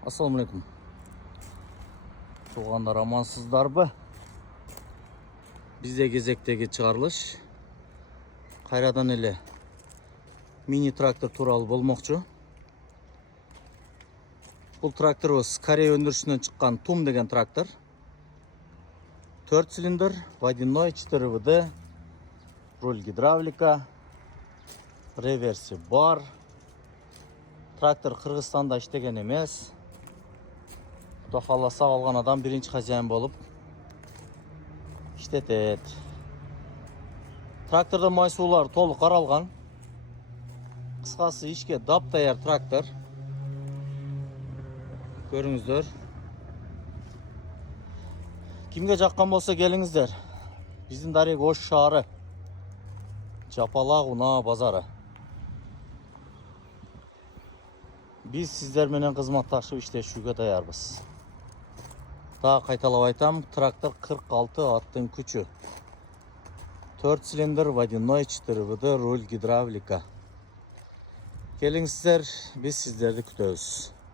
Assalamualaikum. Туғандар амансыздар бі? Бізде кезектегі чығарылыш. Қайрадан еле мини трактор туралы болмақчы. Бұл тракторымыз Корея өндірісінен шыққан Тум деген трактор. 4 цилиндр, водяной, 4 ВД, руль гидравлика, реверсі бар. Трактор Қырғызстанда іштеген емес. Құда қаласа алған адам бірінші хозяин болып іштетеді. Тракторда майсулар толық қаралған. Қысқасы ішке дап-даяр трактор. Көріңіздер. Кімге жаққан болса келіңіздер. Біздің Дарек Ош шары. Жапалақ Уна базары. Біз сіздерменен қызматташып іштешуге даярбыз. Daha қайталап айтам, трактор 46 аттың күчі. 4 цилиндр, водяной, 4 ВД, руль гидравлика. Келіңіздер, біз сіздерді күтеміз.